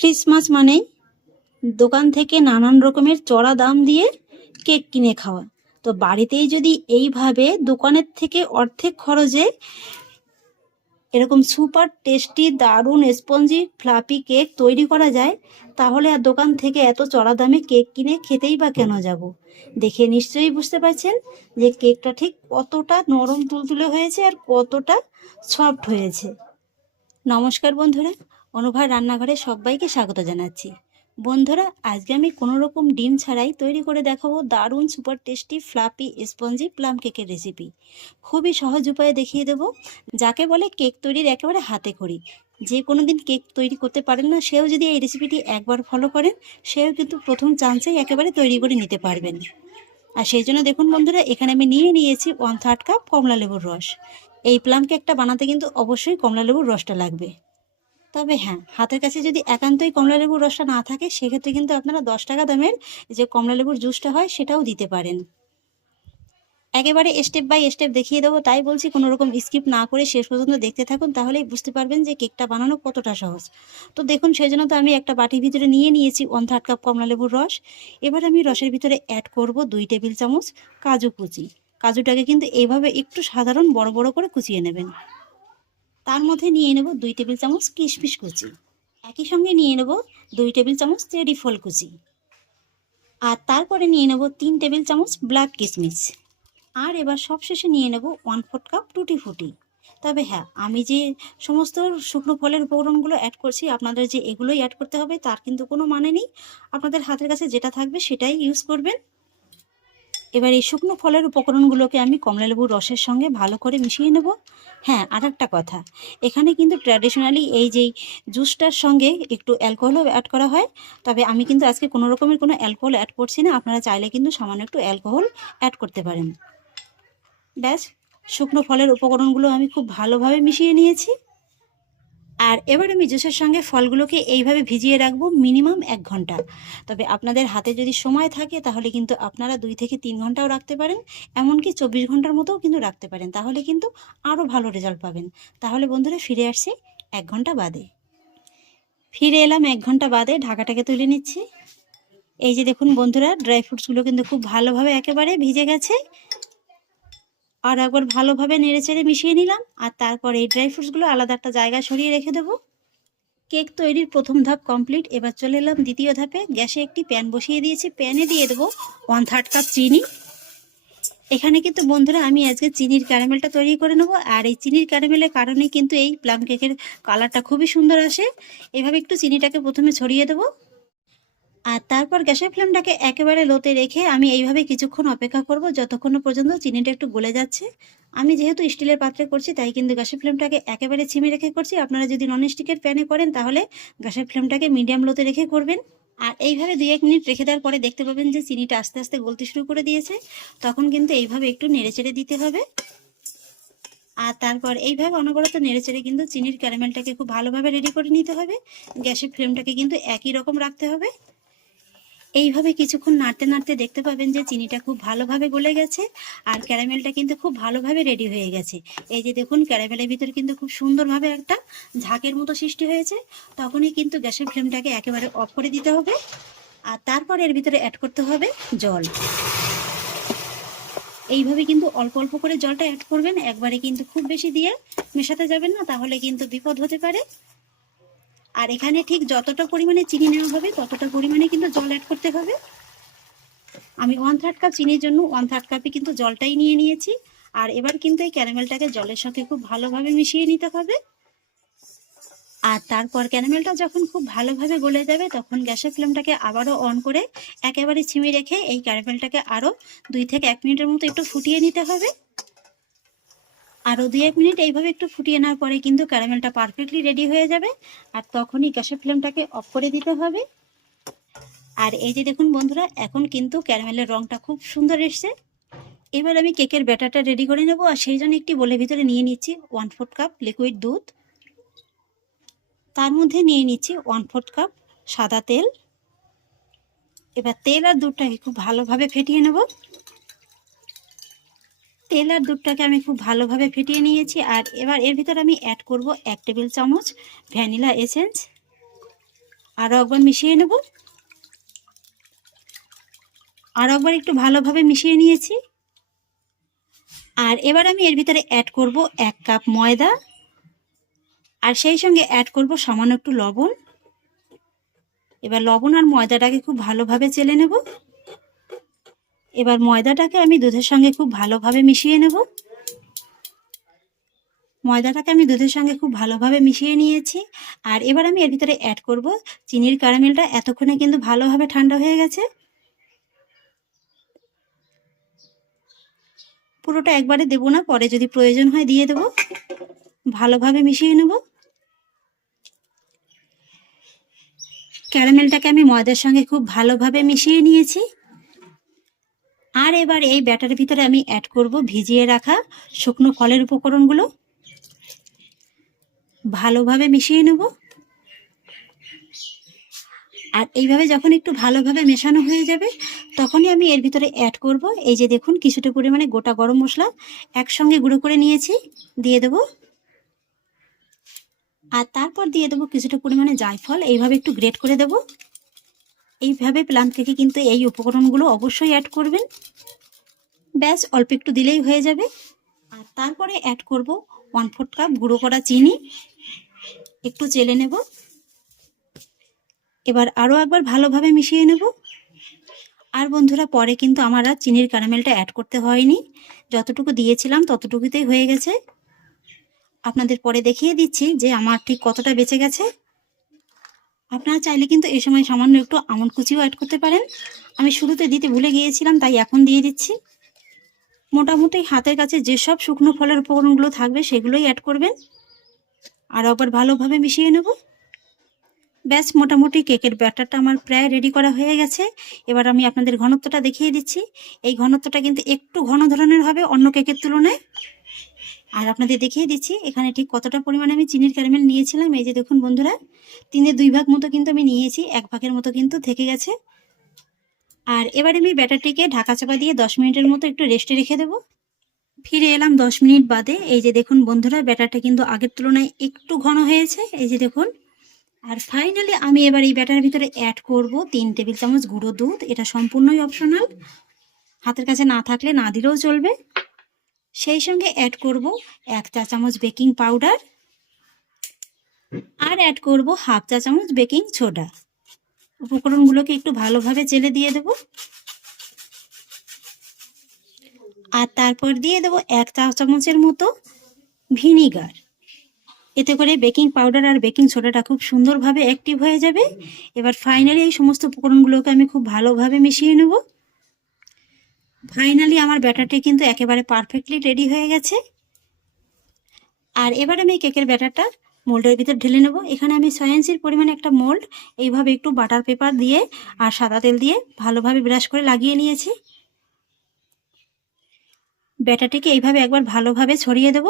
Christmas মানেই দোকান থেকে নানান রকমের চড়া দাম দিয়ে কেক কিনে খাওয়া। তো বাড়িতেই যদি এইভাবে দোকানের থেকে অর্ধেক খরচে এরকম সুপার টেস্টি দারুণ স্পঞ্জি ফ্লাফি কেক তৈরি করা যায়, তাহলে আর দোকান থেকে এত চড়া দামে কেক কিনে খেতেই বা কেন যাব। দেখে নিশ্চয়ই বুঝতে পারছেন যে কেকটা ঠিক কতটা নরম তুলতুলে হয়েছে আর কতটা সফট হয়েছে। নমস্কার বন্ধুরা, অনুভা রান্নাঘরে সবাইকে স্বাগত জানাচ্ছি। বন্ধুরা, আজকে আমি কোনো রকম ডিম ছাড়াই তৈরি করে দেখাবো দারুণ super tasty fluffy spongy plum কেকের রেসিপি। খুবই সহজ উপায়ে দেখিয়ে দেবো, যাকে বলে কেক তৈরির একেবারে হাতে খড়ি। যে কোনো দিন কেক তৈরি করতে পারেন না, সেও যদি এই রেসিপিটি একবার ফলো করেন, সেও কিন্তু প্রথম চান্সেই একেবারে তৈরি করে নিতে পারবেন। আর সেই জন্য দেখুন বন্ধুরা, এখানে আমি নিয়েছি 1/3 কাপ কমলা লেবুর রস। এই প্লাম কেকটা বানাতে কিন্তু অবশ্যই কমলা লেবুর রসটা লাগবে। তবে হ্যাঁ, হাতের কাছে যদি একান্তই কমলা লেবুর রসটা না থাকে, সেক্ষেত্রে কিন্তু আপনারা 10 টাকা দামের যে কমলা লেবুর জুসটা হয় সেটাও দিতে পারেন। একেবারে স্টেপ বাই স্টেপ দেখিয়ে দেবো, তাই বলছি কোনো রকম স্কিপ না করে শেষ পর্যন্ত দেখতে থাকুন, তাহলেই বুঝতে পারবেন যে কেকটা বানানো কতটা সহজ। তো দেখুন, সেই জন্য তো আমি একটা বাটির ভিতরে নিয়েছি 1/3 কাপ কমলা লেবুর রস। এবার আমি রসের ভিতরে অ্যাড করব 2 টেবিল চামচ কাজু কুচি। কাজুটাকে কিন্তু এইভাবে একটু সাধারণ বড় বড় করে কুচিয়ে নেবেন। তার মধ্যে নিয়ে নেব 2 টেবিল চামচ কিশমিশ কুচি। একই সঙ্গে নিয়ে নেব 2 টেবিল চামচ চেরি ফল কুচি। আর তারপরে নিয়ে নেব 3 টেবিল চামচ ব্ল্যাক কিশমিশ। আর এবার সবশেষে নিয়ে নেব 1/4 কাপ টুটি ফুটি। তবে হ্যাঁ, আমি যে সমস্ত শুকনো ফলের উপকরণগুলো অ্যাড করছি, আপনাদের যে এগুলোই অ্যাড করতে হবে তার কিন্তু কোনো মানে নেই। আপনাদের হাতের কাছে যেটা থাকবে সেটাই ইউজ করবেন। এবার এই শুকনো ফলের উপকরণগুলোকে আমি কমলালেবুর রসের সঙ্গে ভালো করে মিশিয়ে নেব। হ্যাঁ, আর একটা কথা, এখানে কিন্তু ট্র্যাডিশনালি এই যেই জুসটার সঙ্গে একটু অ্যালকোহলও অ্যাড করা হয়। তবে আমি কিন্তু আজকে কোনো রকমের কোনো অ্যালকোহল অ্যাড করছি না, আপনারা চাইলে কিন্তু সামান্য একটু অ্যালকোহল অ্যাড করতে পারেন। ব্যাস, শুকনো ফলের উপকরণগুলো আমি খুব ভালোভাবে মিশিয়ে নিয়েছি। আর এবার আমি জুসের সঙ্গে ফলগুলোকে এইভাবে ভিজিয়ে রাখবো মিনিমাম 1 ঘন্টা। তবে আপনাদের হাতে যদি সময় থাকে তাহলে কিন্তু আপনারা 2 থেকে 3 ঘন্টাও রাখতে পারেন, এমনকি 24 ঘন্টার মতোও কিন্তু রাখতে পারেন, তাহলে কিন্তু আরও ভালো রেজাল্ট পাবেন। তাহলে বন্ধুরা, ফিরে আসছি 1 ঘন্টা বাদে। ফিরে এলাম 1 ঘন্টা বাদে, ঢাকাটাকে তুলে নিচ্ছি। এই যে দেখুন বন্ধুরা, ড্রাই ফ্রুটসগুলো কিন্তু খুব ভালোভাবে একেবারে ভিজে গেছে। আর একবার ভালোভাবে নেড়েচেড়ে মিশিয়ে নিলাম। আর তারপর এই ড্রাই ফ্রুটসগুলো আলাদা একটা জায়গায় সরিয়ে রেখে দেবো। কেক তৈরির প্রথম ধাপ কমপ্লিট। এবার চলে এলাম দ্বিতীয় ধাপে। গ্যাসে একটি প্যান বসিয়ে দিয়েছি, প্যানে দিয়ে দেবো 1/3 কাপ চিনি। এখানে কিন্তু বন্ধুরা আমি আজকে চিনির ক্যারামেলটা তৈরি করে নেবো। আর এই চিনির ক্যারামেলের কারণে কিন্তু এই প্লাম কেকের কালারটা খুবই সুন্দর আসে। এভাবে একটু চিনিটাকে প্রথমে ছড়িয়ে দেবো। আর তারপর গ্যাসের ফ্লেমটাকে একেবারে লোতে রেখে আমি এইভাবে কিছুক্ষণ অপেক্ষা করব, যতক্ষণ পর্যন্ত চিনিটা একটু গলে যাচ্ছে। আমি যেহেতু স্টিলের পাত্রে করছি, তাই কিন্তু গ্যাসের ফ্লেমটাকে একেবারে ছিমে রেখে করছি। আপনারা যদি ননস্টিকের প্যানে করেন, তাহলে গ্যাসের ফ্লেমটাকে মিডিয়াম লোতে রেখে করবেন। আর এইভাবে 2-1 মিনিট রেখে দেওয়ার পরে দেখতে পাবেন যে চিনিটা আস্তে আস্তে গলতে শুরু করে দিয়েছে। তখন কিন্তু এইভাবে একটু নেড়েচেড়ে দিতে হবে। আর তারপর এইভাবে অনবরত নেড়েচেড়ে কিন্তু চিনির ক্যারামেলটাকে খুব ভালোভাবে রেডি করে নিতে হবে। গ্যাসের ফ্লেমটাকে কিন্তু একই রকম রাখতে হবে। এইভাবে কিছুক্ষণ নাড়তে নাড়তে দেখতে পাবেন যে চিনিটা খুব ভালোভাবে গলে গেছে আর ক্যারামেলটা কিন্তু খুব ভালোভাবে রেডি হয়ে গেছে। এই যে দেখুন, ক্যারামেলের ভিতরে কিন্তু খুব সুন্দরভাবে একটা ঝাঁকের মতো সৃষ্টি হয়েছে। তখনই কিন্তু গ্যাসের ফ্লেমটাকে একেবারে অফ করে দিতে হবে। আর তারপর এর ভিতরে অ্যাড করতে হবে জল। এইভাবে কিন্তু অল্প অল্প করে জলটা অ্যাড করবেন, একবারে কিন্তু খুব বেশি দিয়ে মেশাতে যাবেন না, তাহলে কিন্তু বিপদ হতে পারে। আর এখানে ঠিক যতটা পরিমাণে চিনি নেওয়া হবে ততটা পরিমাণে কিন্তু জল অ্যাড করতে হবে। আমি 1/3 কাপ চিনির জন্য 1/3 কাপই কিন্তু জলটাই নিয়েছি। আর এবার কিন্তু এই ক্যারামেলটাকে জলের সাথে খুব ভালোভাবে মিশিয়ে নিতে হবে। আর তারপর ক্যারামেলটা যখন খুব ভালোভাবে গলে যাবে, তখন গ্যাসের ফ্লেমটাকে আবারও অন করে একেবারে ছিমিয়ে রেখে এই ক্যারামেলটাকে আরও 2 থেকে 1 মিনিটের মতো একটু ফুটিয়ে নিতে হবে। আরও 2-1 মিনিট এইভাবে একটু ফুটিয়ে নেওয়ার পরে কিন্তু ক্যারামেলটা পারফেক্টলি রেডি হয়ে যাবে। আর তখনই গ্যাসের ফ্লেমটাকে অফ করে দিতে হবে। আর এই যে দেখুন বন্ধুরা, এখন কিন্তু ক্যারামেলের রংটা খুব সুন্দর এসছে। এবার আমি কেকের ব্যাটারটা রেডি করে নেব। আর সেই জন্য একটি বোলের ভিতরে নিয়ে নিচ্ছি 1/4 কাপ লিকুইড দুধ। তার মধ্যে নিয়ে নিচ্ছি 1/4 কাপ সাদা তেল। এবার তেল আর দুধটাকে খুব ভালোভাবে ফেটিয়ে নেব। তেল আর দুধটাকে আমি খুব ভালোভাবে ফেটিয়ে নিয়েছি। আর এবার এর ভিতরে আমি অ্যাড করব 1 টেবিল চামচ ভ্যানিলা এসেন্স। আরও একবার মিশিয়ে নেব। আরও একবার একটু ভালোভাবে মিশিয়ে নিয়েছি। আর এবার আমি এর ভিতরে অ্যাড করব 1 কাপ ময়দা, আর সেই সঙ্গে অ্যাড করব সামান্য একটু লবণ। এবার লবণ আর ময়দাটাকে খুব ভালোভাবে চেলে নেব। এবার ময়দাটাকে আমি দুধের সঙ্গে খুব ভালোভাবে মিশিয়ে নেব। ময়দাটাকে আমি দুধের সঙ্গে খুব ভালোভাবে মিশিয়ে নিয়েছি। আর এবার আমি এর ভিতরে অ্যাড করব চিনির ক্যারামেলটা। এতক্ষণে কিন্তু ভালোভাবে ঠান্ডা হয়ে গেছে। পুরোটা একবারে দেব না, পরে যদি প্রয়োজন হয় দিয়ে দেব। ভালোভাবে মিশিয়ে নেব। ক্যারামেলটাকে আমি ময়দার সঙ্গে খুব ভালোভাবে মিশিয়ে নিয়েছি। আর এবার এই ব্যাটারের ভিতরে আমি অ্যাড করব ভিজিয়ে রাখা শুকনো ফলের উপকরণগুলো। ভালোভাবে মিশিয়ে নেব। আর এইভাবে যখন একটু ভালোভাবে মেশানো হয়ে যাবে, তখনই আমি এর ভিতরে অ্যাড করব এই যে দেখুন কিছুটা পরিমাণে গোটা গরম মশলা একসঙ্গে গুঁড়ো করে নিয়েছি, দিয়ে দেব। আর তারপর দিয়ে দেবো কিছুটা পরিমাণে জায়ফল, এইভাবে একটু গ্রেট করে দেব। এইভাবে প্লাম কেকে কিন্তু এই উপকরণগুলো অবশ্যই অ্যাড করবেন। ব্যাস অল্প একটু দিলেই হয়ে যাবে। আর তারপরে অ্যাড করব 1/4 কাপ গুঁড়ো করা চিনি, একটু চেলে নেব। এবার আরও একবার ভালোভাবে মিশিয়ে নেব। আর বন্ধুরা, পরে কিন্তু আমার আর চিনির ক্যারামেলটা অ্যাড করতে হয়নি, যতটুকু দিয়েছিলাম ততটুকুতেই হয়ে গেছে। আপনাদের পরে দেখিয়ে দিচ্ছি যে আমার ঠিক কতটা বেঁচে গেছে। আপনারা চাইলে কিন্তু এই সময় সামান্য একটু আমন্ড কুচিও অ্যাড করতে পারেন। আমি শুরুতে দিতে ভুলে গিয়েছিলাম, তাই এখন দিয়ে দিচ্ছি। মোটামুটি হাতের কাছে যেসব শুকনো ফলের উপকরণগুলো থাকবে সেগুলোই অ্যাড করবেন। আর একবার ভালোভাবে মিশিয়ে নেব। ব্যাস মোটামুটি কেকের ব্যাটারটা আমার প্রায় রেডি করা হয়ে গেছে। এবার আমি আপনাদের ঘনত্বটা দেখিয়ে দিচ্ছি। এই ঘনত্বটা কিন্তু একটু ঘন ধরনের হবে অন্য কেকের তুলনায়। আর আপনাদের দেখিয়ে দিচ্ছি এখানে ঠিক কতটা পরিমাণে আমি চিনির ক্যারামেল নিয়েছিলাম। এই যে দেখুন বন্ধুরা, 3/2 ভাগ মতো কিন্তু আমি নিয়েছি, 1 ভাগের মতো কিন্তু থেকে গেছে। আর এবার আমি ব্যাটারটিকে ঢাকা চাপা দিয়ে 10 মিনিটের মতো একটু রেস্টে রেখে দেবো। ফিরে এলাম 10 মিনিট বাদে। এই যে দেখুন বন্ধুরা, ব্যাটারটা কিন্তু আগের তুলনায় একটু ঘন হয়েছে, এই যে দেখুন। আর ফাইনালি আমি এবার এই ব্যাটারের ভিতরে অ্যাড করব 3 টেবিল চামচ গুঁড়ো দুধ। এটা সম্পূর্ণই অপশনাল, হাতের কাছে না থাকলে না দিলেও চলবে। সেই সঙ্গে অ্যাড করব 1 চা চামচ বেকিং পাউডার, আর অ্যাড করব 1/2 চা চামচ বেকিং সোডা। উপকরণগুলোকে একটু ভালোভাবে চেলে দিয়ে দেব। আর তারপর দিয়ে দেব 1 চা চামচের মতো ভিনিগার। এতে করে বেকিং পাউডার আর বেকিং সোডাটা খুব সুন্দরভাবে অ্যাক্টিভ হয়ে যাবে। এবার ফাইনালি এই সমস্ত উপকরণগুলোকে আমি খুব ভালোভাবে মিশিয়ে নেব। ফাইনালি আমার ব্যাটারটি কিন্তু একেবারে পারফেক্টলি রেডি হয়ে গেছে। আর এবার আমি কেকের ব্যাটারটা মোল্ডের ভিতর ঢেলে নেব। এখানে আমি 6 ইঞ্চির পরিমাণে একটা মোল্ড এইভাবে একটু বাটার পেপার দিয়ে আর সাদা তেল দিয়ে ভালোভাবে ব্রাশ করে লাগিয়ে নিয়েছি। ব্যাটারটিকে এইভাবে একবার ভালোভাবে ছড়িয়ে দেব।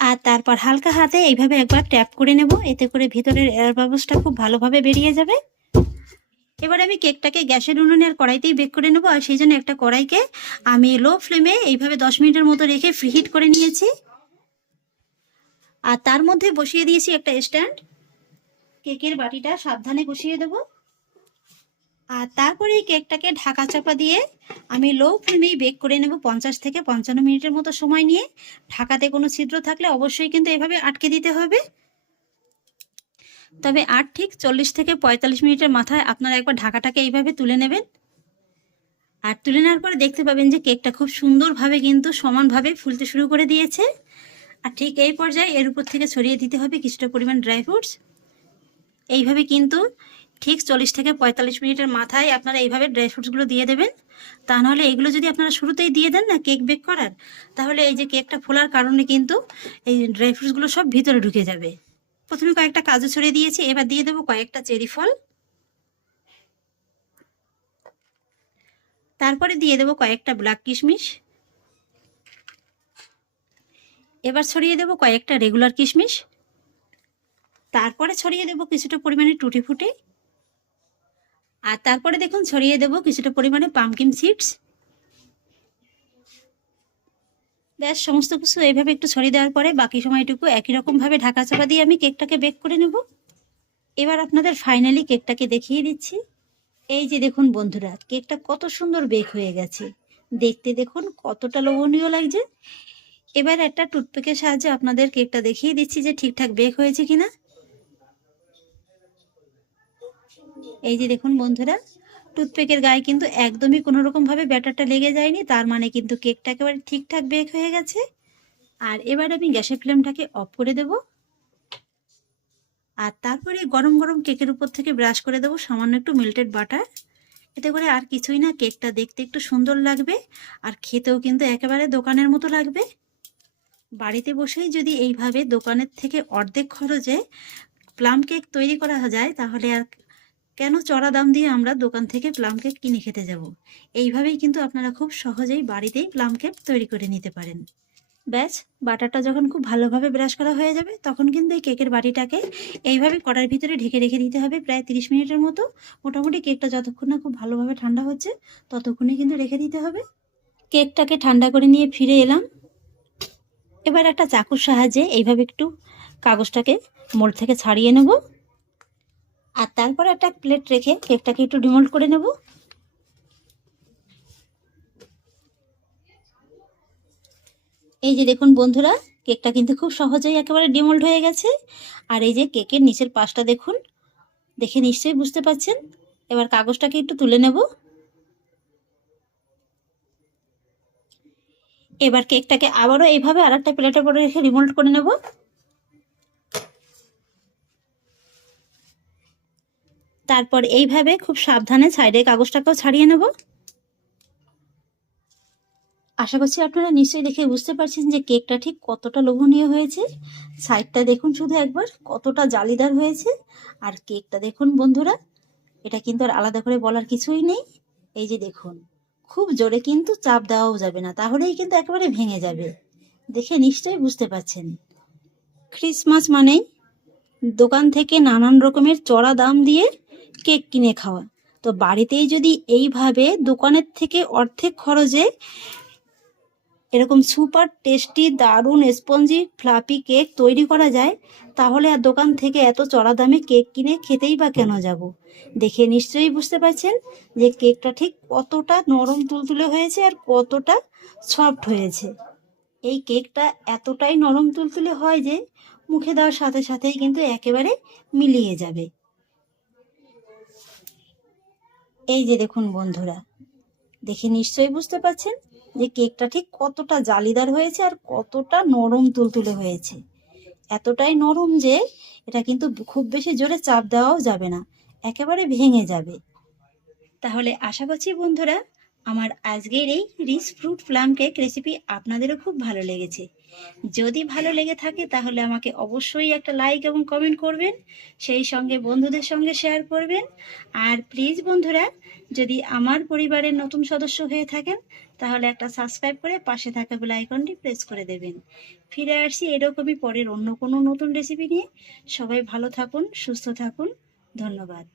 আর তারপর হালকা হাতে এইভাবে একবার ট্যাপ করে নেব, এতে করে ভিতরের এয়ার বাবলসটা খুব ভালোভাবে বেরিয়ে যাবে। এবার আমি কেকটাকে গ্যাসের উনুনে আর কড়াইতেই বেক করে নেব। আর সেই জন্য একটা কড়াইকে আমি লো ফ্লেমে এইভাবে 10 মিনিটের মতো রেখে প্রিহিট করে নিয়েছি। আর তার মধ্যে বসিয়ে দিয়েছি একটা স্ট্যান্ড। কেকের বাটিটা সাবধানে বসিয়ে দেব। আর তারপরে এই কেকটাকে ঢাকা চাপা দিয়ে আমি লো ফ্লেমেই বেক করে নেব 50 থেকে 55 মিনিটের মতো সময় নিয়ে। ঢাকাতে কোনো ছিদ্র থাকলে অবশ্যই কিন্তু এভাবে আটকে দিতে হবে। তবে আর ঠিক 40 থেকে 45 মিনিটের মাথায় আপনারা একবার ঢাকাটাকে এইভাবে তুলে নেবেন। আর তুলে নেওয়ার পরে দেখতে পাবেন যে কেকটা খুব সুন্দরভাবে কিন্তু সমানভাবে ফুলতে শুরু করে দিয়েছে। আর ঠিক এই পর্যায়ে এর উপর থেকে ছড়িয়ে দিতে হবে কিছুটা পরিমাণ ড্রাই ফ্রুটস। এইভাবে কিন্তু ঠিক 40 থেকে 45 মিনিটের মাথায় আপনারা এইভাবে ড্রাই ফ্রুটসগুলো দিয়ে দেবেন। তা নাহলে এগুলো যদি আপনারা শুরুতেই দিয়ে দেন না কেক বেক করার, তাহলে এই যে কেকটা ফোলার কারণে কিন্তু এই ড্রাই ফ্রুটসগুলো সব ভিতরে ঢুকে যাবে। প্রথমে কয়েকটা কাজু ছড়িয়ে দিয়েছি, এবার দিয়ে দেবো কয়েকটা চেরি ফল। তারপরে দিয়ে দেবো কয়েকটা ব্ল্যাক কিশমিশ। এবার ছড়িয়ে দেবো কয়েকটা রেগুলার কিশমিশ। তারপরে ছড়িয়ে দেবো কিছুটা পরিমাণে টুটি ফুটি। আর তারপরে দেখুন ছড়িয়ে দেবো কিছুটা পরিমাণে পামকিন সিডস। ব্যাস সমস্ত কিছু এইভাবে একটু ছড়িয়ে দেওয়ার পরে বাকি সময়টুকু একই রকম ভাবে ঢাকা চাপা দিয়ে আমি কেকটাকে বেক করে নেব। এবার আপনাদের ফাইনালি কেকটাকে দেখিয়ে দিচ্ছি। এই যে দেখুন বন্ধুরা, কেকটা কত সুন্দর বেক হয়ে গেছে, দেখতে দেখুন কতটা লোভনীয় লাগছে। এবার একটা টুথপিকের সাহায্যে আপনাদের কেকটা দেখিয়ে দিচ্ছি যে ঠিকঠাক বেক হয়েছে কিনা। এই যে দেখুন বন্ধুরা, টুথপিকের গায়ে কিন্তু একদমই কোনো রকম ভাবে ব্যাটারটা লেগে যায়নি, তার মানে কিন্তু কেকটা একেবারে ঠিকঠাক বেক হয়ে গেছে। আর এবার আমি গ্যাসের ফ্লেমটাকে অফ করে দেব। আর তারপরে গরম গরম কেকের উপর থেকে ব্রাশ করে দেবো সামান্য একটু মেল্টেড বাটার। এতে করে আর কিছুই না, কেকটা দেখতে একটু সুন্দর লাগবে আর খেতেও কিন্তু একেবারে দোকানের মতো লাগবে। বাড়িতে বসেই যদি এইভাবে দোকানের থেকে অর্ধেক খরচে প্লাম কেক তৈরি করা যায়, তাহলে আর কেন চড়া দাম দিয়ে আমরা দোকান থেকে প্লাম কেক কিনে খেতে যাব। এইভাবেই কিন্তু আপনারা খুব সহজেই বাড়িতেই প্লাম কেক তৈরি করে নিতে পারেন। ব্যাস বাটারটা যখন খুব ভালোভাবে ব্রাশ করা হয়ে যাবে, তখন কিন্তু এই কেকের বাটিটাকে এইভাবে কড়ার ভিতরে ঢেকে রেখে দিতে হবে প্রায় 30 মিনিটের মতো। মোটামুটি কেকটা যতক্ষণ না খুব ভালোভাবে ঠান্ডা হচ্ছে ততক্ষণই কিন্তু রেখে দিতে হবে। কেকটাকে ঠান্ডা করে নিয়ে ফিরে এলাম। এবার একটা চাকুর সাহায্যে এইভাবে একটু কাগজটাকে মোল্ড থেকে ছাড়িয়ে নেব। আর তারপর একটা প্লেট রেখে কেকটাকে একটু ডিমোল্ড করে নেব। এই যে দেখুন বন্ধুরা, কেকটা কিন্তু খুব সহজেই একেবারে ডিমোল্ড হয়ে গেছে। আর এই যে কেকের নিচের পাশটা দেখুন, দেখে নিশ্চয়ই বুঝতে পারছেন। এবার কাগজটাকে একটু তুলে নেব। এবার কেকটাকে আবারও এইভাবে আরেকটা প্লেটের উপরে রেখে ডিমোল্ড করে নেব। তারপর এইভাবে খুব সাবধানে সাইডের কাগজটাকেও ছাড়িয়ে নেব। আশা করছি আপনারা নিশ্চয়ই দেখে বুঝতে পারছেন যে কেকটা ঠিক কতটা লোভনীয় হয়েছে। সাইডটা দেখুন শুধু একবার কতটা জালিদার হয়েছে। আর কেকটা দেখুন বন্ধুরা, এটা কিন্তু আর আলাদা করে বলার কিছুই নেই। এই যে দেখুন, খুব জোরে কিন্তু চাপ দেওয়াও যাবে না, তাহলেই কিন্তু একেবারে ভেঙে যাবে। দেখে নিশ্চয়ই বুঝতে পারছেন। ক্রিসমাস মানেই দোকান থেকে নানান রকমের চড়া দাম দিয়ে কেক কিনে খাওয়া। তো বাড়িতেই যদি এইভাবে দোকানের থেকে অর্ধেক খরচে এরকম সুপার টেস্টি দারুণ স্পঞ্জি ফ্লাফি কেক তৈরি করা যায়, তাহলে আর দোকান থেকে এত চড়া দামে কেক কিনে খেতেই বা কেন যাব। দেখে নিশ্চয়ই বুঝতে পারছেন যে কেকটা ঠিক কতটা নরম তুলতুলে হয়েছে আর কতটা সফট হয়েছে। এই কেকটা এতটাই নরম তুলতুলে হয় যে মুখে দেওয়ার সাথে সাথেই কিন্তু একেবারে মিলিয়ে যাবে। এই যে দেখুন বন্ধুরা, দেখে নিশ্চয়ই বুঝতে পারছেন যে কেকটা ঠিক কতটা জালিদার হয়েছে আর কতটা নরম তুলতুলে হয়েছে। এতটাই নরম যে এটা কিন্তু খুব বেশি জোরে চাপ দেওয়াও যাবে না, একেবারে ভেঙে যাবে। তাহলে আশা করছি বন্ধুরা, আমার আজকের এই rich fruit plum cake recipe আপনাদেরও খুব ভালো লেগেছে। যদি ভালো লেগে থাকে তাহলে আমাকে অবশ্যই একটা লাইক এবং কমেন্ট করবেন, সেই সঙ্গে বন্ধুদের সঙ্গে শেয়ার করবেন। আর প্লিজ বন্ধুরা, যদি আমার পরিবারের নতুন সদস্য হয়ে থাকেন তাহলে একটা সাবস্ক্রাইব করে পাশে থাকা বেল আইকনটি প্রেস করে দেবেন। ফিরে আসছি এরকমই পরের অন্য কোনো নতুন রেসিপি নিয়ে। সবাই ভালো থাকুন, সুস্থ থাকুন। ধন্যবাদ।